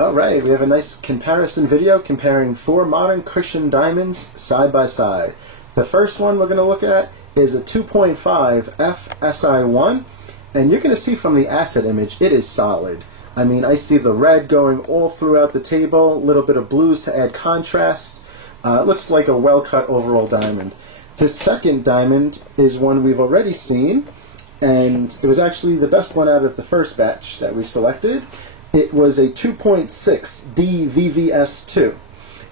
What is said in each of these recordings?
Alright, we have a nice comparison video comparing 4 modern cushion diamonds side by side. The first one we're going to look at is a 2.5 FSI1, and you're going to see from the asset image it is solid. I mean, I see the red going all throughout the table, a little bit of blues to add contrast. It looks like a well-cut overall diamond. This second diamond is one we've already seen, and it was actually the best one out of the first batch that we selected. It was a 2.6 DVVS2,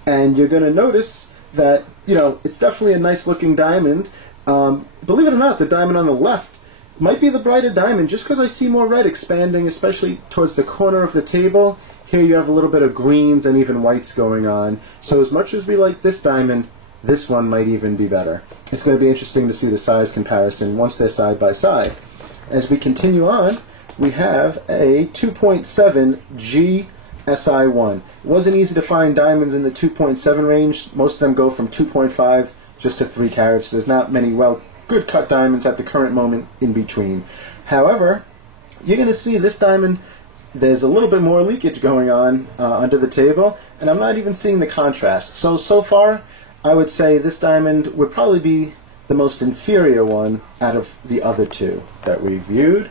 and you're going to notice that, you know, it's definitely a nice looking diamond. Believe it or not, the diamond on the left might be the brighter diamond just because I see more red expanding, especially towards the corner of the table. Here you have a little bit of greens and even whites going on. So as much as we like this diamond, this one might even be better. It's going to be interesting to see the size comparison once they're side by side. As we continue on, we have a 2.7 GSI1. It wasn't easy to find diamonds in the 2.7 range. Most of them go from 2.5 just to 3 carats. There's not many good cut diamonds at the current moment in between. However, you're going to see this diamond, there's a little bit more leakage going on under the table, and I'm not even seeing the contrast. So far, I would say this diamond would probably be the most inferior one out of the other two that we viewed.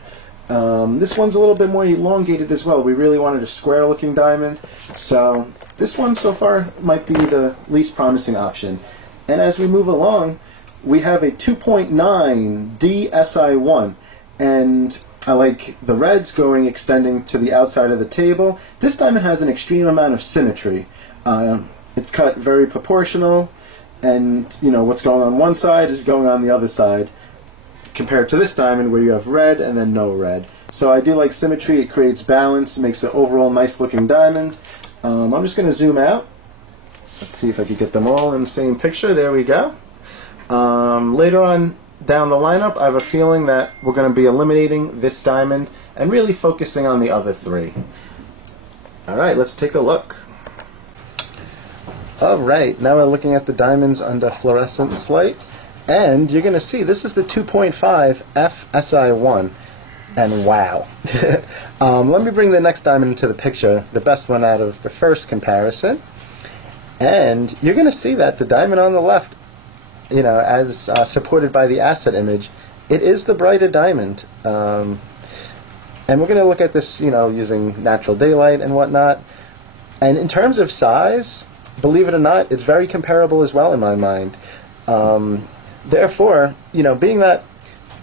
This one's a little bit more elongated as well. We really wanted a square looking diamond, so this one so far might be the least promising option. And as we move along, we have a 2.9 DSI1, and I like the reds extending to the outside of the table. This diamond has an extreme amount of symmetry. It's cut very proportional, and you know what's going on one side is going on the other side, compared to this diamond where you have red and then no red. So I do like symmetry. It creates balance, makes an overall nice looking diamond. I'm just going to zoom out. Let's see if I can get them all in the same picture. There we go. Later on down the lineup, I have a feeling that we're going to be eliminating this diamond and really focusing on the other 3. Alright, let's take a look. Alright, now we're looking at the diamonds under fluorescence light. And you're going to see this is the 2.5 FSI1, and wow. Let me bring the next diamond into the picture, the best one out of the first comparison. And you're going to see that the diamond on the left, you know, as supported by the asset image, it is the brighter diamond. And we're going to look at this, you know, using natural daylight and whatnot. And in terms of size, believe it or not, it's very comparable as well in my mind. Therefore, you know, being that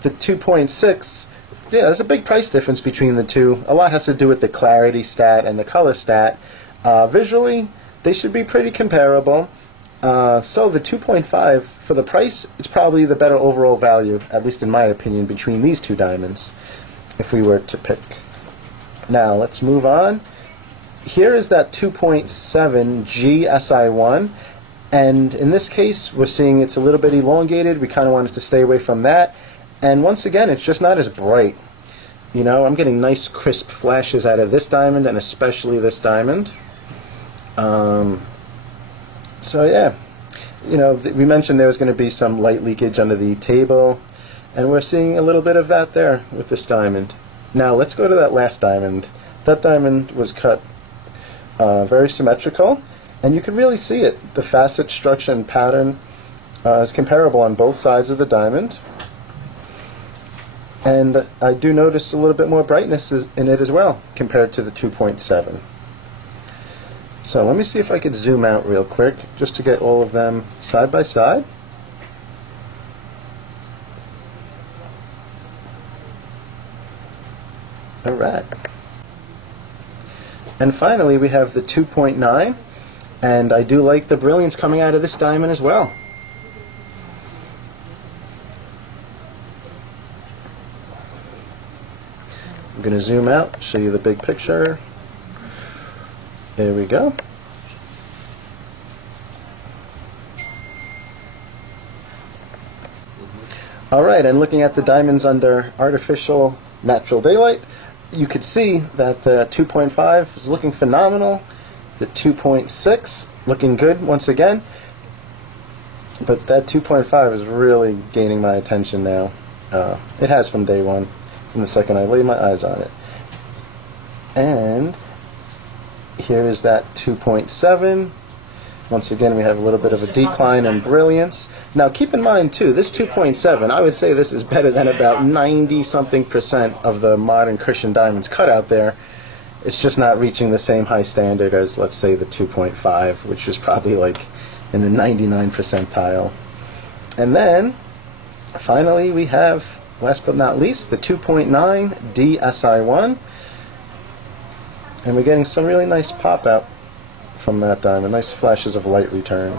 the 2.6, yeah, there's a big price difference between the two. A lot has to do with the clarity stat and the color stat. Visually, they should be pretty comparable. So the 2.5, for the price, it's probably the better overall value, at least in my opinion, between these two diamonds, if we were to pick. Now, let's move on. Here is that 2.7 GSI1. And in this case, we're seeing it's a little bit elongated. We kind of wanted to stay away from that. And once again, it's just not as bright. You know, I'm getting nice crisp flashes out of this diamond, and especially this diamond. So yeah, you know, we mentioned there was going to be some light leakage under the table, and we're seeing a little bit of that there with this diamond. Now let's go to that last diamond. That diamond was cut very symmetrical. And you can really see it. The facet structure and pattern is comparable on both sides of the diamond. And I do notice a little bit more brightness in it as well, compared to the 2.7. So let me see if I could zoom out real quick, just to get all of them side by side. Alright. And finally we have the 2.9. And I do like the brilliance coming out of this diamond as well. I'm going to zoom out, show you the big picture. There we go. Alright, and looking at the diamonds under artificial natural daylight, you could see that the 2.5 is looking phenomenal. The 2.6 looking good once again, but that 2.5 is really gaining my attention now. It has from day one, from the second I laid my eyes on it. And Here is that 2.7. Once again, we have a little bit of a decline in brilliance. Now, keep in mind, too, this 2.7, I would say this is better than about 90-something% of the modern Christian diamonds cut out there. It's just not reaching the same high standard as, let's say, the 2.5, which is probably like in the 99 percentile. And then, finally, we have, last but not least, the 2.9 DSI1. And we're getting some really nice pop out from that diamond, nice flashes of light return.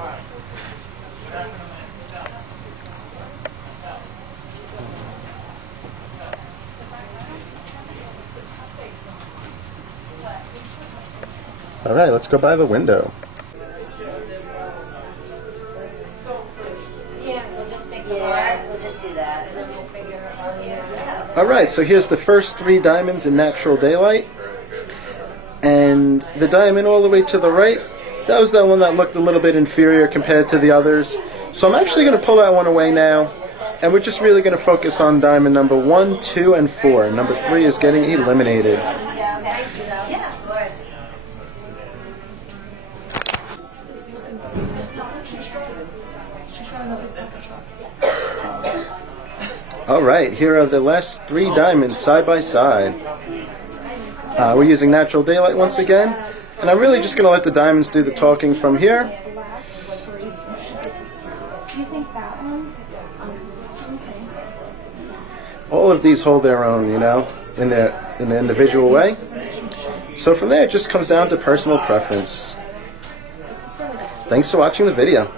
Alright, let's go by the window. Alright, so here's the first 3 diamonds in natural daylight. And the diamond all the way to the right, that was the one that looked a little bit inferior compared to the others. So I'm actually going to pull that one away now, and we're just really going to focus on diamond number 1, 2, and 4. Number 3 is getting eliminated. Alright, here are the last 3 diamonds side by side. We're using natural daylight once again, and I'm really just going to let the diamonds do the talking from here. All of these hold their own, you know, in their individual way. So from there, it just comes down to personal preference. Thanks for watching the video.